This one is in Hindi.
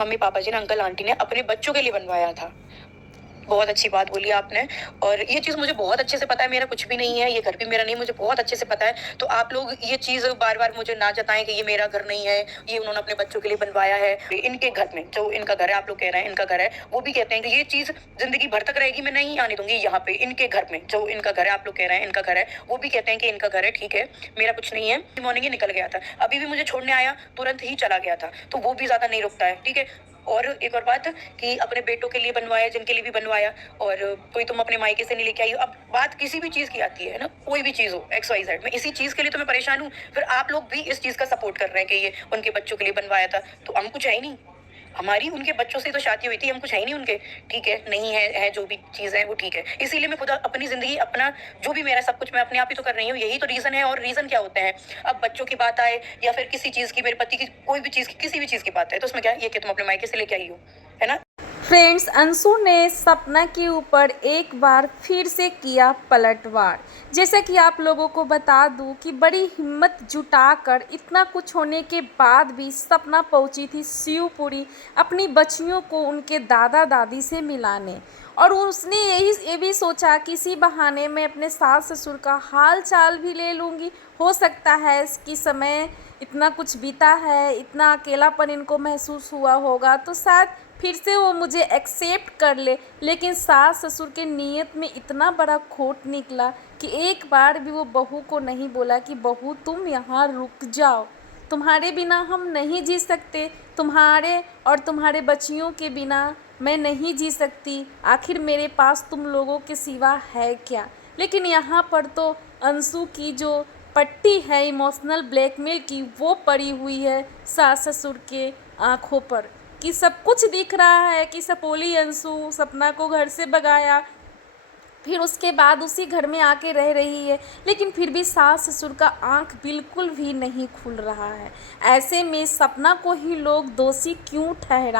मम्मी पापा जी ने, अंकल आंटी ने अपने बच्चों के लिए बनवाया था। बहुत अच्छी बात बोली आपने। और ये चीज़ मुझे बहुत अच्छे से पता है, मेरा कुछ भी नहीं है, ये घर भी मेरा नहीं, मुझे बहुत अच्छे से पता है। तो आप लोग ये चीज़ बार-बार मुझे ना जताएँ कि ये मेरा घर नहीं है, ये उन्होंने अपने बच्चों के लिए बनवाया है। इनके घर में, जो इनका घर है, आप लोग कह रहे हैं इनका घर है, वो भी कहते हैं कि ये चीज़ ज़िंदगी भर तक रहेगी, मैं नहीं आने दूँगी यहाँ पे। इनके घर में, जो इनका घर है, आप लोग कह रहे हैं इनका घर है, वो भी कहते हैं कि इनका घर है, ठीक है, मेरा कुछ नहीं है। मॉर्निंग ही निकल गया था। अभी भी मुझे छोड़ने आया, तुरंत ही चला गया था। तो वो भी ज़्यादा नहीं रुकता है, ठीक है। और एक और बात कि अपने बेटों के लिए बनवाया, जिनके लिए भी बनवाया, और कोई तुम अपने मायके से नहीं लेके आई हो। अब बात किसी भी चीज़ की आती है ना, कोई भी चीज़ हो, एक्स वाई जेड, मैं इसी चीज़ के लिए तो मैं परेशान हूँ। फिर आप लोग भी इस चीज़ का सपोर्ट कर रहे हैं कि ये उनके बच्चों के लिए बनवाया था। तो हम कुछ है ही नहीं, हमारी उनके बच्चों से तो शादी हुई थी, हम कुछ है ही नहीं उनके, ठीक है, नहीं है जो भी चीज़ है वो ठीक है। इसीलिए मैं खुद अपनी ज़िंदगी, अपना जो भी मेरा सब कुछ मैं अपने आप ही तो कर रही हूँ, यही तो रीज़न है। और रीज़न क्या होते हैं? अब बच्चों की बात आए या फिर किसी चीज़ की, मेरे पति की, कोई भी चीज़ की, किसी भी चीज़ की बात है, तो उसमें क्या है, ये कि तुम अपने मायके से लेके आई हो, है ना? फ्रेंड्स, अंशु ने सपना के ऊपर एक बार फिर से किया पलटवार। जैसा कि आप लोगों को बता दूं कि बड़ी हिम्मत जुटाकर इतना कुछ होने के बाद भी सपना पहुंची थी शिवपुरी अपनी बच्चियों को उनके दादा दादी से मिलाने। और उसने ये भी सोचा कि इसी बहाने मैं अपने सास ससुर का हाल चाल भी ले लूँगी। हो सकता है कि समय इतना कुछ बीता है, इतना अकेलापन इनको महसूस हुआ होगा, तो शायद फिर से वो मुझे एक्सेप्ट कर ले। लेकिन सास ससुर के नीयत में इतना बड़ा खोट निकला कि एक बार भी वो बहू को नहीं बोला कि बहू तुम यहाँ रुक जाओ, तुम्हारे बिना हम नहीं जी सकते, तुम्हारे और तुम्हारे बच्चियों के बिना मैं नहीं जी सकती, आखिर मेरे पास तुम लोगों के सिवा है क्या। लेकिन यहाँ पर तो अंशु की जो पट्टी है इमोशनल ब्लैकमेल की, वो पड़ी हुई है सास ससुर के आँखों पर कि सब कुछ दिख रहा है कि सपोली अंशु सपना को घर से भगाया, फिर उसके बाद उसी घर में आके रह रही है, लेकिन फिर भी सास ससुर का आँख बिल्कुल भी नहीं खुल रहा है। ऐसे में सपना को ही लोग दोषी क्यों ठहरा